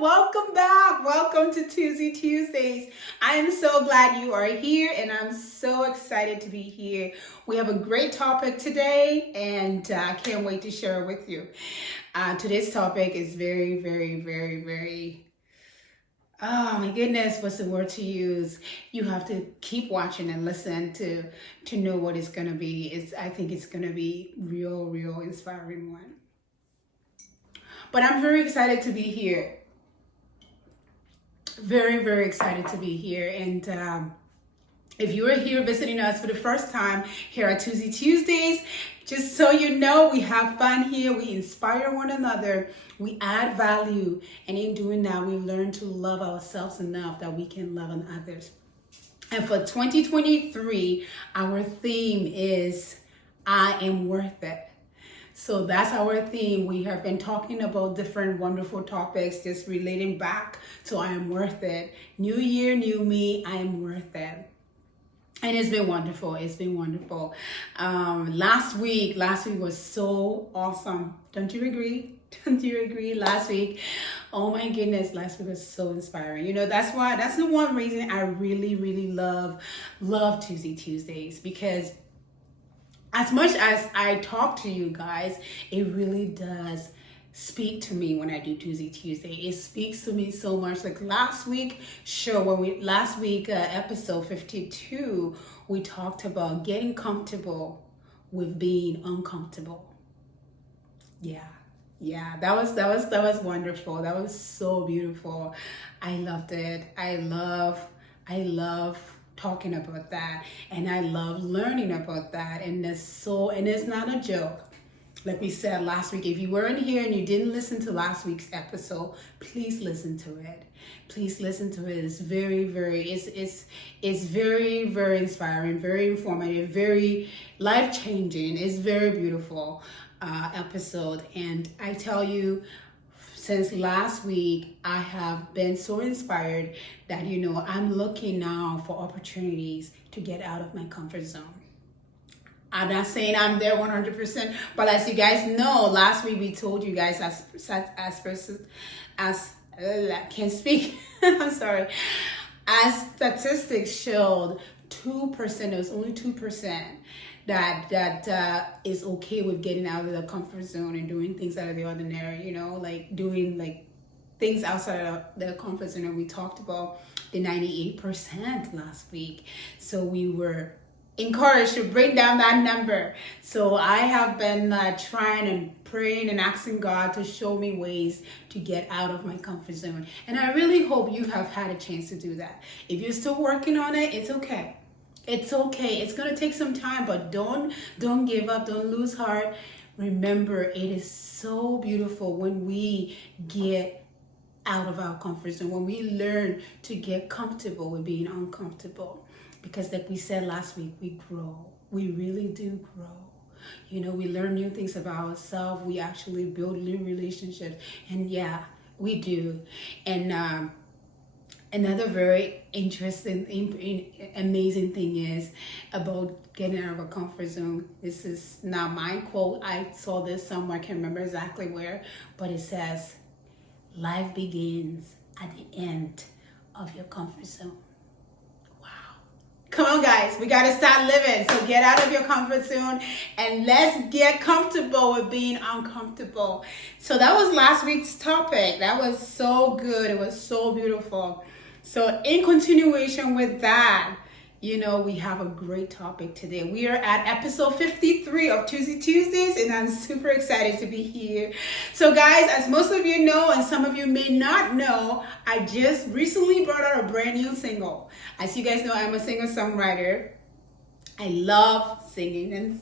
Welcome back. Welcome to Tuzee Tuesdays. I am so glad you are here and I'm so excited to be here. We have a great topic today and I can't wait to share it with you. Today's topic is very, oh my goodness, what's the word to use? You have to keep watching and listen to know what it's going to be. I think it's going to be real inspiring one. But I'm very excited to be here. Very excited to be here. And if you are here visiting us for the first time here at Tuzee Tuesdays, just so you know, we have fun here. We inspire one another. We add value. And in doing that, we learn to love ourselves enough that we can love on others. And for 2023, our theme is I am worth it. So that's our theme. We have been talking about different wonderful topics, just relating back to I am worth it. New year, new me, I am worth it. And it's been wonderful. It's been wonderful. Last week was so awesome. Don't you agree? Don't you agree? Last week, oh my goodness, last week was so inspiring. You know, that's the one reason I really love Tuzee Tuesdays, because as much as I talk to you guys, it really does speak to me when I do Tuzee Tuesday. It speaks to me so much. Like last week, episode 52, we talked about getting comfortable with being uncomfortable. Yeah, that was wonderful. That was so beautiful. I loved it. I love talking about that, and I love learning about that, and it's not a joke. Like we said last week, if you weren't here and you didn't listen to last week's episode, please listen to it. It's very inspiring, very informative, very life-changing. It's very beautiful episode. And I tell you, since last week, I have been so inspired that, I'm looking now for opportunities to get out of my comfort zone. I'm not saying I'm there 100%, but as you guys know, last week we told you guys can't speak. I'm sorry. As statistics showed, 2%, it was only 2% that is okay with getting out of the comfort zone and doing things out of the ordinary, like doing things outside of the comfort zone. And we talked about the 98% last week. So we were encouraged to bring down that number. So I have been trying and praying and asking God to show me ways to get out of my comfort zone. And I really hope you have had a chance to do that. If you're still working on it, it's okay. It's okay. It's going to take some time, but don't give up. Don't lose heart. Remember, it is so beautiful when we get out of our comfort zone, when we learn to get comfortable with being uncomfortable. Because like we said last week, we grow. We really do grow. We learn new things about ourselves. We actually build new relationships. And yeah, we do. And another very interesting, amazing thing is about getting out of a comfort zone. This is not my quote. I saw this somewhere. I can't remember exactly where. But it says, life begins at the end of your comfort zone. Come on, guys, we got to start living. So get out of your comfort zone and let's get comfortable with being uncomfortable. So that was last week's topic. That was so good. It was so beautiful. So in continuation with that, we have a great topic today. We are at episode 53 of Tuzee Tuesdays, and I'm super excited to be here. So guys, as most of you know, and some of you may not know, I just recently brought out a brand new single. As you guys know, I'm a singer-songwriter. I love singing and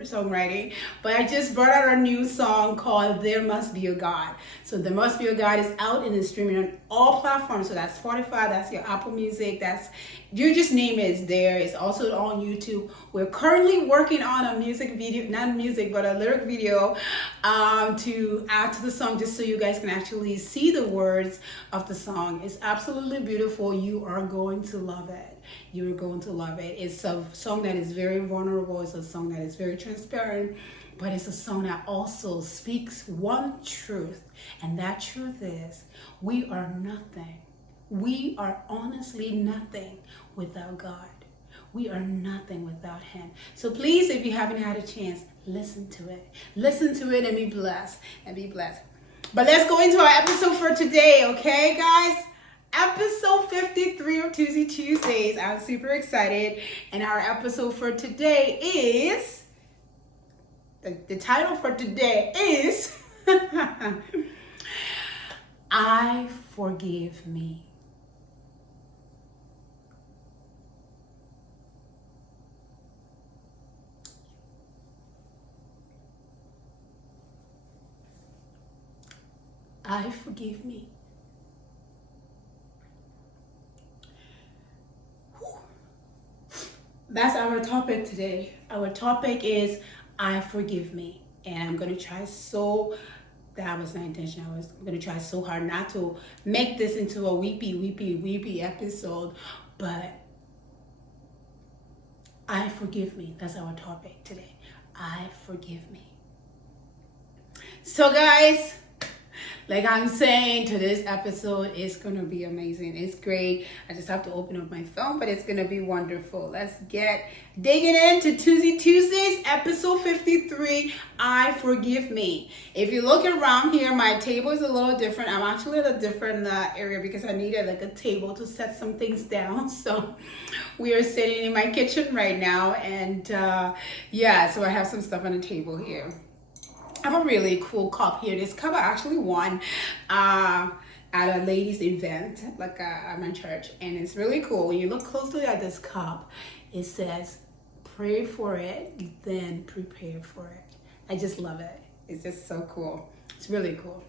songwriting, but I just brought out a new song called There Must Be a God. So There Must Be a God is out and is streaming on all platforms. So that's Spotify, that's your Apple Music, you just name it, it's there. It's also on YouTube. We're currently working on a music video, not music, but a lyric video to add to the song, just so you guys can actually see the words of the song. It's absolutely beautiful. You are going to love it. You're going to love it. It's a song that is very vulnerable. It's a song that is very transparent, but it's a song that also speaks one truth, and that truth is we are nothing. We are honestly nothing without God. We are nothing without Him. So please, if you haven't had a chance, listen to it. Listen to it and be blessed. And be blessed. But let's go into our episode for today, okay, guys? Episode 53 of Tuzee Tuesdays. I'm super excited. And our episode for today is... The title for today is... I Forgive Me. I forgive me. Whew. That's our topic today. Our topic is I forgive me. And I'm going to try that was my intention. I'm going to try so hard not to make this into a weepy episode. But I forgive me. That's our topic today. I forgive me. So guys, like I'm saying, today's episode is going to be amazing. It's great. I just have to open up my phone, but it's going to be wonderful. Let's get digging into Tuzee Tuesdays, episode 53, I Forgive Me. If you look around here, my table is a little different. I'm actually at a different area because I needed like a table to set some things down. So we are sitting in my kitchen right now. And yeah, so I have some stuff on the table here. I have a really cool cup here. This cup I actually won at a ladies event, like at my church, and it's really cool. When you look closely at this cup, it says, "Pray for it, then prepare for it." I just love it. It's just so cool. It's really cool.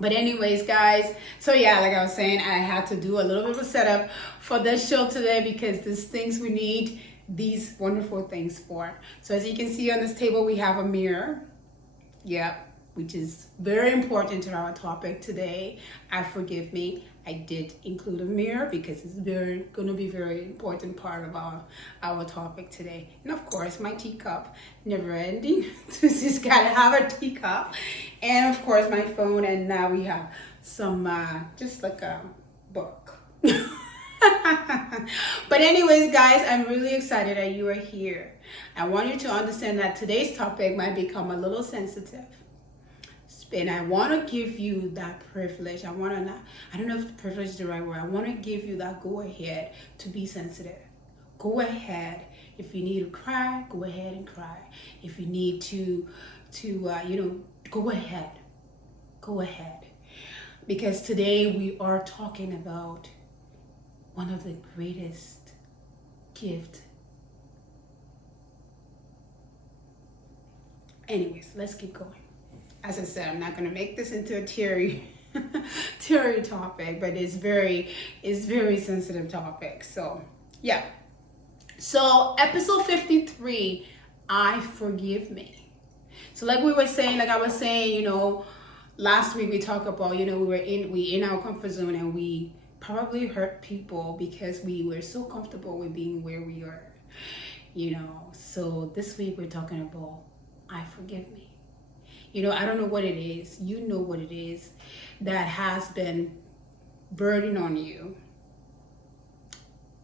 But anyways, guys, so yeah, like I was saying, I had to do a little bit of a setup for this show today because there's things we need these wonderful things for. So as you can see on this table, we have a mirror. Yeah, which is very important to our topic today. I forgive me. I did include a mirror because it's going to be very important part of our topic today. And of course, my teacup, never ending. Tuzee's got to have a teacup. And of course, my phone. And now we have some, just like a book. But anyways, guys, I'm really excited that you are here. I want you to understand that today's topic might become a little sensitive. And I want to give you that privilege. I don't know if the privilege is the right word. I want to give you that go ahead to be sensitive. Go ahead. If you need to cry, go ahead and cry. If you need to go ahead. Go ahead. Because today we are talking about one of the greatest gifts. Anyways, let's keep going. As I said, I'm not going to make this into a theory topic, but it's very sensitive topic. So, yeah. So, episode 53, I Forgive Me. So, like I was saying, last week we talked about, we in our comfort zone and we probably hurt people because we were so comfortable with being where we are, So, this week we're talking about I forgive me. I don't know what it is. You know what it is that has been burden on you.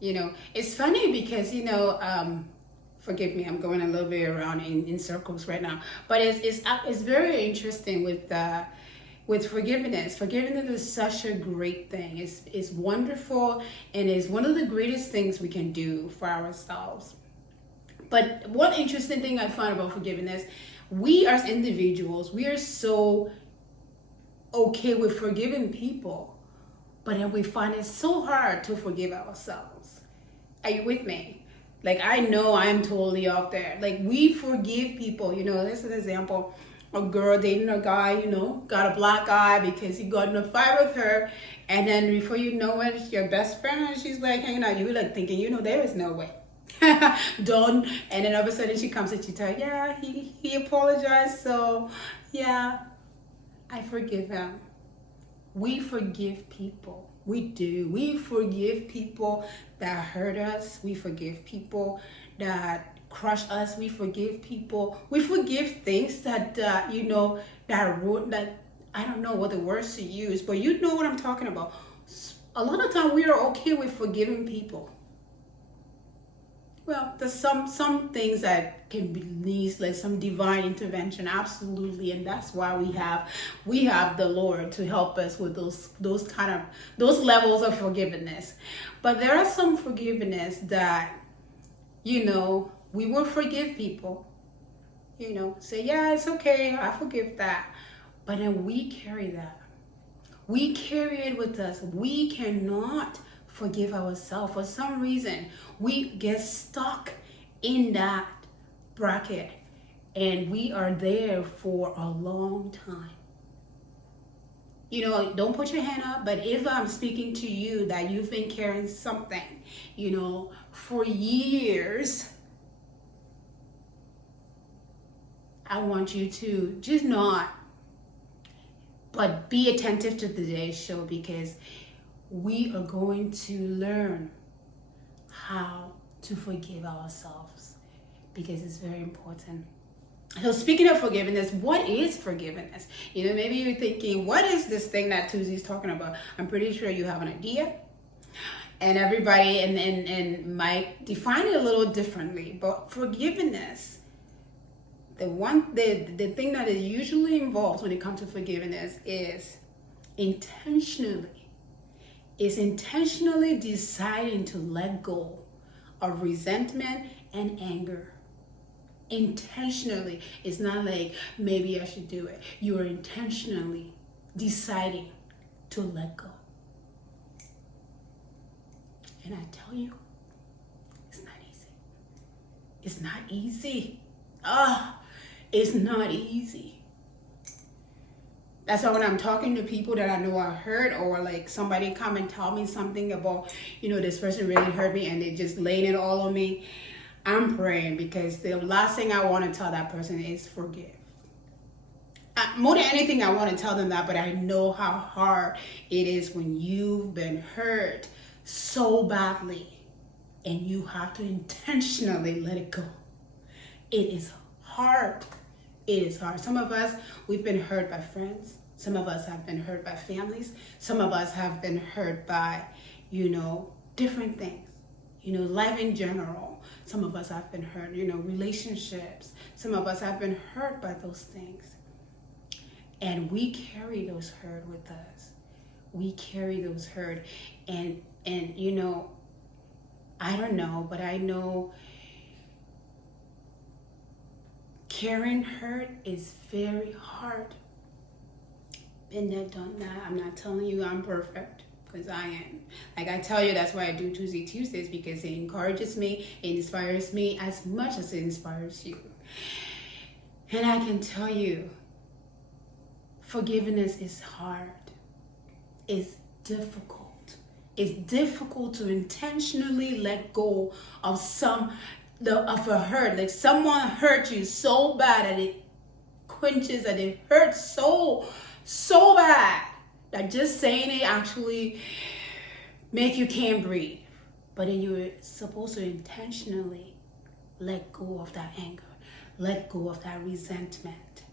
It's funny because, forgive me, I'm going a little bit around in circles right now. But it's very interesting with forgiveness. Forgiveness is such a great thing. It's wonderful, and it's one of the greatest things we can do for ourselves. But one interesting thing I find about forgiveness, we as individuals, we are so okay with forgiving people, but then we find it so hard to forgive ourselves. Are you with me? Like, I know I'm totally out there. Like, we forgive people. This is an example. A girl dating a guy, got a black eye because he got in a fight with her. And then before you know it, it's your best friend and she's like hanging out. You're like thinking, there is no way. Don't. And then all of a sudden she comes and she tells, yeah, he apologized. So yeah, I forgive him. We forgive people. We do. We forgive people that hurt us. We forgive people that crush us. We forgive people. We forgive things that, that I don't know what the words to use, but you know what I'm talking about. A lot of time we are okay with forgiving people. Well, there's some things that can be needs like some divine intervention, absolutely, and that's why we have the Lord to help us with those levels of forgiveness. But there are some forgiveness that we will forgive people. Say, yeah, it's okay, I forgive that, but then we carry that. We carry it with us. We cannot forgive ourselves. For some reason, we get stuck in that bracket and we are there for a long time. Don't put your hand up, but if I'm speaking to you that you've been carrying something, for years, I want you to just not, but be attentive to today's show, because we are going to learn how to forgive ourselves, because it's very important. So speaking of forgiveness, what is forgiveness? Maybe you're thinking, what is this thing that Tuzee's talking about? I'm pretty sure you have an idea. And everybody and might define it a little differently. But forgiveness, the thing that is usually involved when it comes to forgiveness is intentionally deciding to let go of resentment and anger. Intentionally. It's not like maybe I should do it. You are intentionally deciding to let go. And I tell you, it's not easy. It's not easy. It's not easy. That's why when I'm talking to people that I know I hurt, or like somebody come and tell me something about, this person really hurt me and they just laying it all on me, I'm praying, because the last thing I want to tell that person is forgive. More than anything, I want to tell them that, but I know how hard it is when you've been hurt so badly and you have to intentionally let it go. It is hard. It is hard. Some of us, we've been hurt by friends. Some of us have been hurt by families. Some of us have been hurt by, different things. Life in general. Some of us have been hurt, relationships. Some of us have been hurt by those things. And we carry those hurt with us. We carry those hurt. And I don't know, but I know carrying hurt is very hard. Been there, done that. I'm not telling you I'm perfect, because I am. Like I tell you, that's why I do Tuzee Tuesdays, because it encourages me, it inspires me as much as it inspires you. And I can tell you, forgiveness is hard. It's difficult. It's difficult to intentionally let go of a hurt. Like someone hurt you so bad that it quenches, that it hurts so bad that just saying it actually make you can't breathe. But then you're supposed to intentionally let go of that anger, let go of that resentment.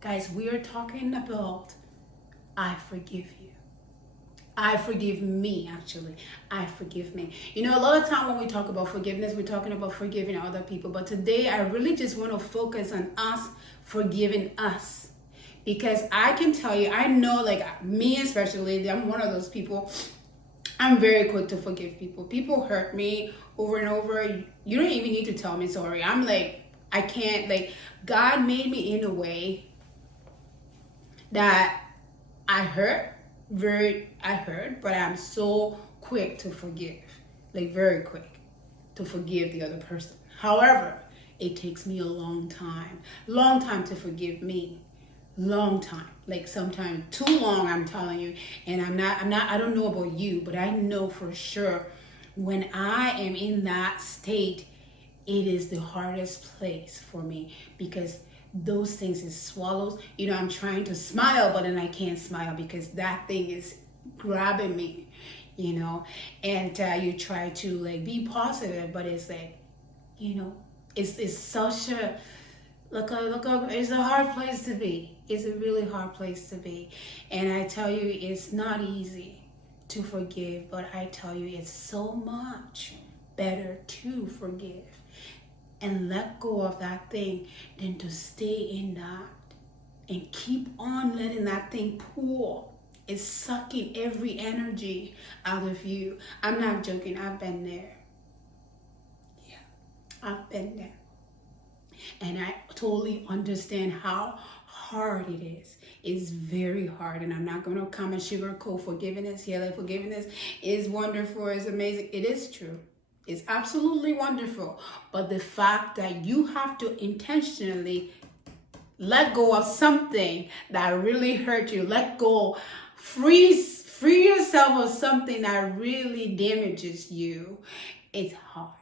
Guys, we are talking about I forgive you. I forgive me, actually. I forgive me. A lot of time when we talk about forgiveness, we're talking about forgiving other people. But today, I really just want to focus on us forgiving us. Because I can tell you, I know, like me especially, I'm one of those people, I'm very quick to forgive people. People hurt me over and over. You don't even need to tell me sorry. I'm like, I can't, like, God made me in a way that I hurt, but I'm so quick to forgive, like very quick to forgive the other person. However, it takes me a long time to forgive me, long time, like sometimes too long, I'm telling you. And I don't know about you, but I know for sure when I am in that state, it is the hardest place for me, because those things is swallows. I'm trying to smile, but then I can't smile because that thing is grabbing me. and you try to like be positive, but it's like, it's such a it's a hard place to be. It's a really hard place to be. And I tell you, it's not easy to forgive, but I tell you, it's so much better to forgive and let go of that thing than to stay in that and keep on letting that thing pull. It's sucking every energy out of you. I'm not joking. I've been there. Yeah, I've been there. And I totally understand how hard it is. It's very hard. And I'm not going to come and sugarcoat forgiveness. Yeah, like forgiveness is wonderful. It's amazing. It is true. It's absolutely wonderful. But the fact that you have to intentionally let go of something that really hurt you, let go, free yourself of something that really damages you, it's hard.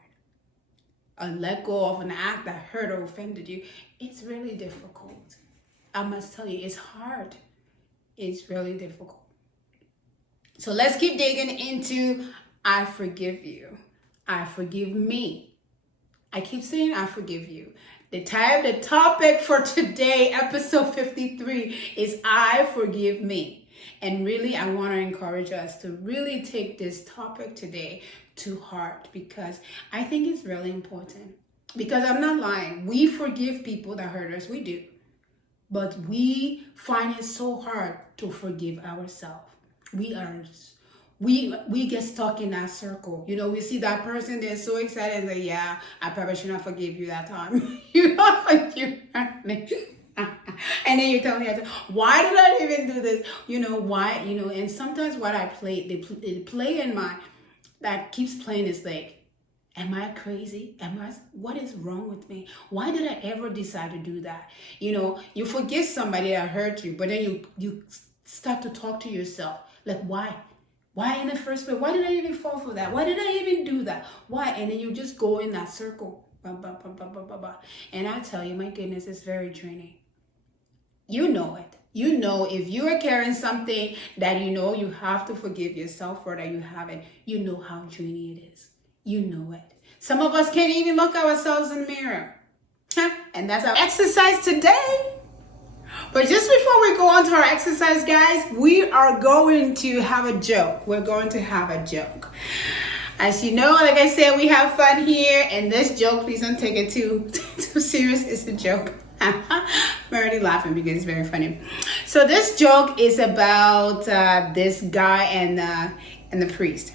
Let go of an act that hurt or offended you, it's really difficult. I must tell you, it's hard. It's really difficult. So let's keep digging into I forgive you. I forgive me. I keep saying I forgive you. The topic for today, episode 53, is I forgive me. And really, I want to encourage us to really take this topic today to heart, because I think it's really important. Because I'm not lying. We forgive people that hurt us. We do. But we find it so hard to forgive ourselves. We get stuck in that circle. We see that person, they're so excited, and like, yeah, I probably should not forgive you that time. Like you hurt me. And then you tell me, why did I even do this? Why? And sometimes what I play, they play in my, that keeps playing is like, am I crazy? What is wrong with me? Why did I ever decide to do that? You forgive somebody that hurt you, but then you start to talk to yourself. Like, why? Why in the first place? Why did I even fall for that? Why did I even do that? Why? And then you just go in that circle. And I tell you, my goodness, it's very draining. You know it. If you are carrying something that you have to forgive yourself for, that you haven't, you know how draining it is. You know it. Some of us can't even look at ourselves in the mirror. And that's our exercise today. But just before we go on to our exercise, guys, we are going to have a joke. We're going to have a joke. As you know, like I said, we have fun here. And this joke, please don't take it too serious. It's a joke. I'm already laughing because it's very funny. So this joke is about this guy and the priest.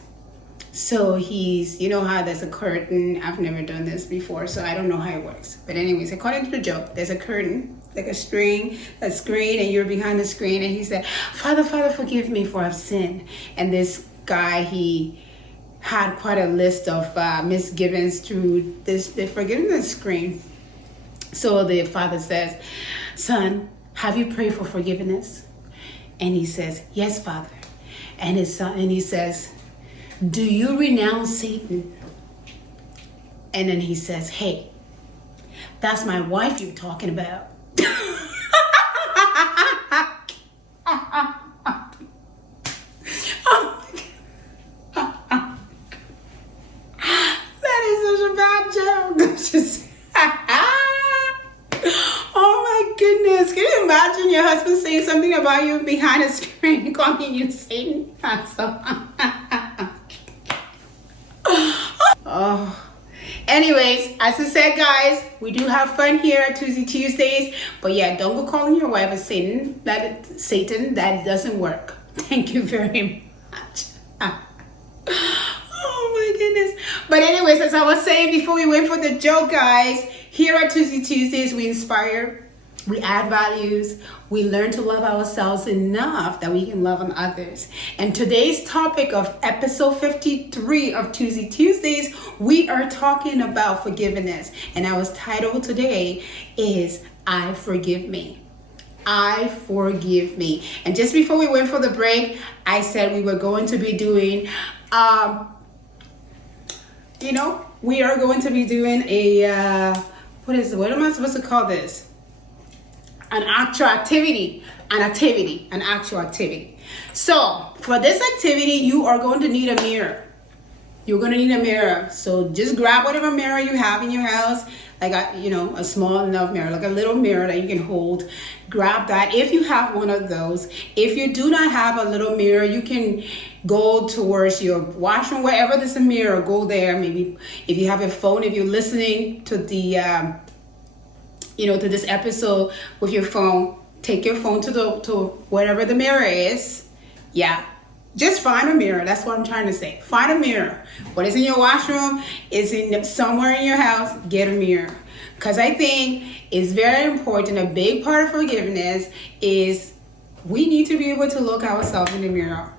So he's, how there's a curtain. I've never done this before, so I don't know how it works. But anyways, according to the joke, there's a curtain, like a screen, and you're behind the screen. And he said, Father, forgive me for I've sinned. And this guy, he had quite a list of misgivings through the forgiveness screen. So the father says, son, have you prayed for forgiveness? And he says, yes, Father. And his son, and he says, do you renounce Satan? And then he says, hey, that's my wife you're talking about. That is such a bad joke. Oh my goodness. Can you imagine your husband saying something about you behind a screen, calling you Satan? Oh. Anyways, as I said, guys, we do have fun here at Tuzee Tuesdays. But yeah, don't go calling your wife a Satan. That doesn't work. Thank you very much. Oh my goodness. But anyways, as I was saying before we went for the joke, guys, here at Tuzee Tuesdays, we inspire, we add values, we learn to love ourselves enough that we can love on others. And today's topic of episode 53 of Tuzee Tuesdays, we are talking about forgiveness. And our title today is I Forgive Me. I forgive me. And just before we went for the break, I said we were going to be doing, we are going to be doing a, what am I supposed to call this? An actual activity. So for this activity, you are going to need a mirror. You're going to need a mirror. So just grab whatever mirror you have in your house, like a small enough mirror, like a little mirror that you can hold. Grab that if you have one of those. If you do not have a little mirror, you can go towards your washroom, wherever there's a mirror, go there. Maybe if you have a phone, if you're listening to the to this episode with your phone, take your phone to wherever the mirror is. Yeah. Just find a mirror. That's what I'm trying to say. Find a mirror. What is in your washroom is in somewhere in your house. Get a mirror. Because I think it's very important. A big part of forgiveness is we need to be able to look ourselves in the mirror.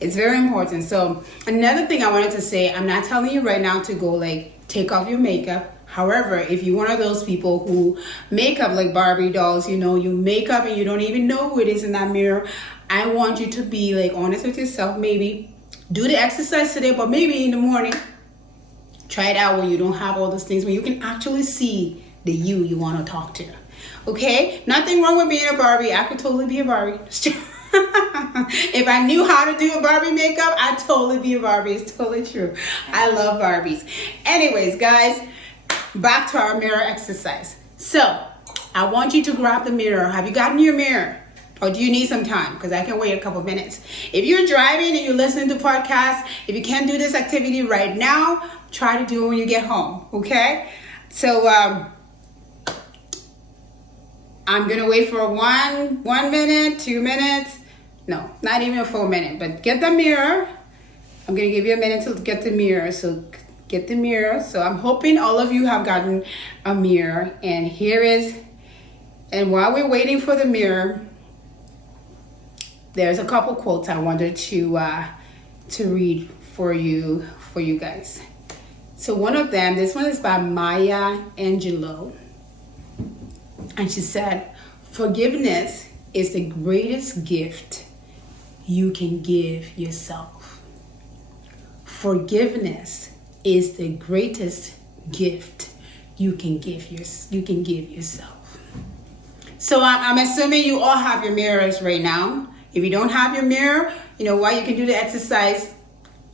It's very important. So another thing I wanted to say, I'm not telling you right now to go take off your makeup. However, if you're one of those people who make up like Barbie dolls, you make up and you don't even know who it is in that mirror, I want you to be honest with yourself. Maybe do the exercise today, but maybe in the morning, try it out when you don't have all those things, when you can actually see the you want to talk to. Okay? Nothing wrong with being a Barbie. I could totally be a Barbie. If I knew how to do a Barbie makeup, I'd totally be a Barbie. It's totally true. I love Barbies. Anyways, guys, back to our mirror exercise. So, I want you to grab the mirror. Have you gotten your mirror? Or do you need some time? Because I can wait a couple minutes. If you're driving and you're listening to podcasts, if you can't do this activity right now, try to do it when you get home, okay? So I'm going to wait for 1 minute, 2 minutes. No, not even a full minute. But get the mirror. I'm going to give you a minute to get the mirror. So get the mirror. So I'm hoping all of you have gotten a mirror. And and while we're waiting for the mirror, there's a couple quotes I wanted to read for you guys. So one of them, this one is by Maya Angelou. And she said, "Forgiveness is the greatest gift you can give yourself." Forgiveness is the greatest gift you can give yourself. So I'm assuming you all have your mirrors right now. If you don't have your mirror, you know what? You can do the exercise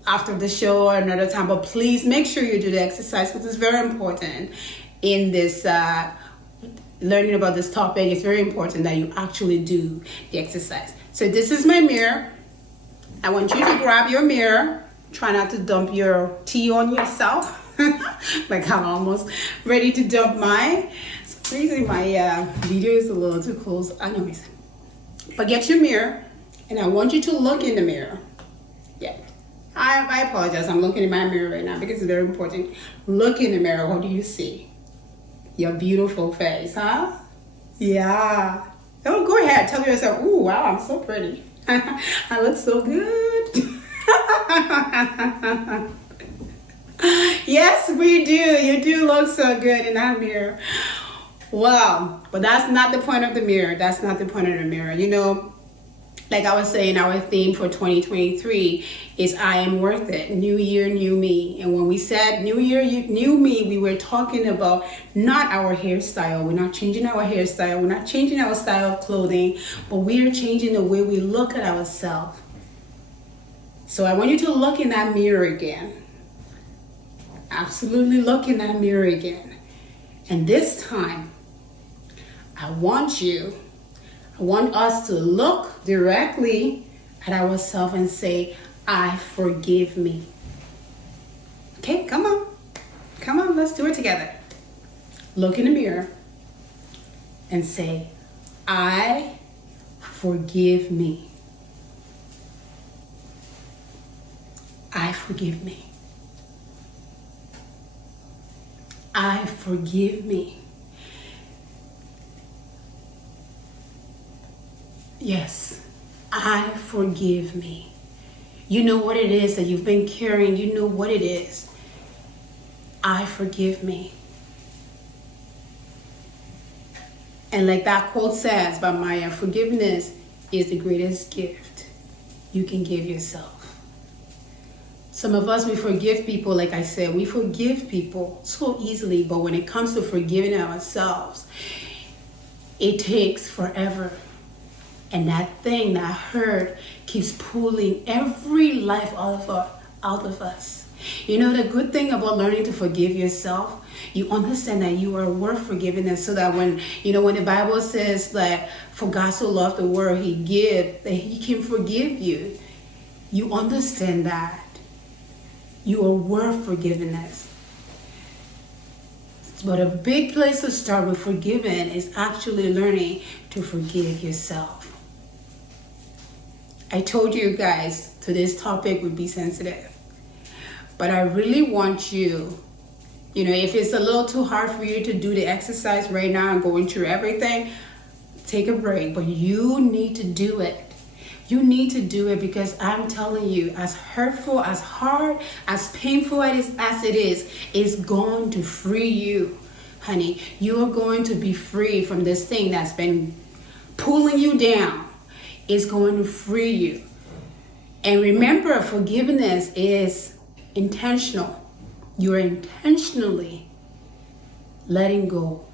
after the show or another time. But please make sure you do the exercise because it's very important in this learning about this topic. It's very important that you actually do the exercise. So this is my mirror. I want you to grab your mirror. Try not to dump your tea on yourself. Like I'm almost ready to dump mine. It's crazy. My video is a little too close. Anyways, but get your mirror. And I want you to look in the mirror. Yeah. I apologize. I'm looking in my mirror right now because it's very important. Look in the mirror. What do you see? Your beautiful face, huh? Yeah. Oh, go ahead. Tell yourself, ooh, wow, I'm so pretty. I look so good. Yes, we do. You do look so good in that mirror. Wow. But that's not the point of the mirror. That's not the point of the mirror. Like I was saying, our theme for 2023 is I am worth it. New year, new me. And when we said new year, new me, we were talking about not our hairstyle. We're not changing our hairstyle. We're not changing our style of clothing, but we are changing the way we look at ourselves. So I want you to look in that mirror again. Absolutely look in that mirror again. And this time, I want us to look directly at ourselves and say, I forgive me. Okay, come on, let's do it together. Look in the mirror and say, I forgive me. I forgive me. I forgive me. Yes, I forgive me. You know what it is that you've been carrying. You know what it is. I forgive me. And like that quote says by Maya, forgiveness is the greatest gift you can give yourself. Some of us, we forgive people, like I said, we forgive people so easily, but when it comes to forgiving ourselves, it takes forever. And that thing, that hurt, keeps pulling every life out of us. You know, the good thing about learning to forgive yourself, you understand that you are worth forgiveness, so that when the Bible says that for God so loved the world, he give, that he can forgive you. You understand that you are worth forgiveness. But a big place to start with forgiving is actually learning to forgive yourself. I told you guys today's topic would be sensitive, but I really want you, if it's a little too hard for you to do the exercise right now and going through everything, take a break, but you need to do it. You need to do it, because I'm telling you, as hurtful, as hard, as painful as it is, it's going to free you, honey. You are going to be free from this thing that's been pulling you down. It's going to free you. And remember, forgiveness is intentional. You're intentionally letting go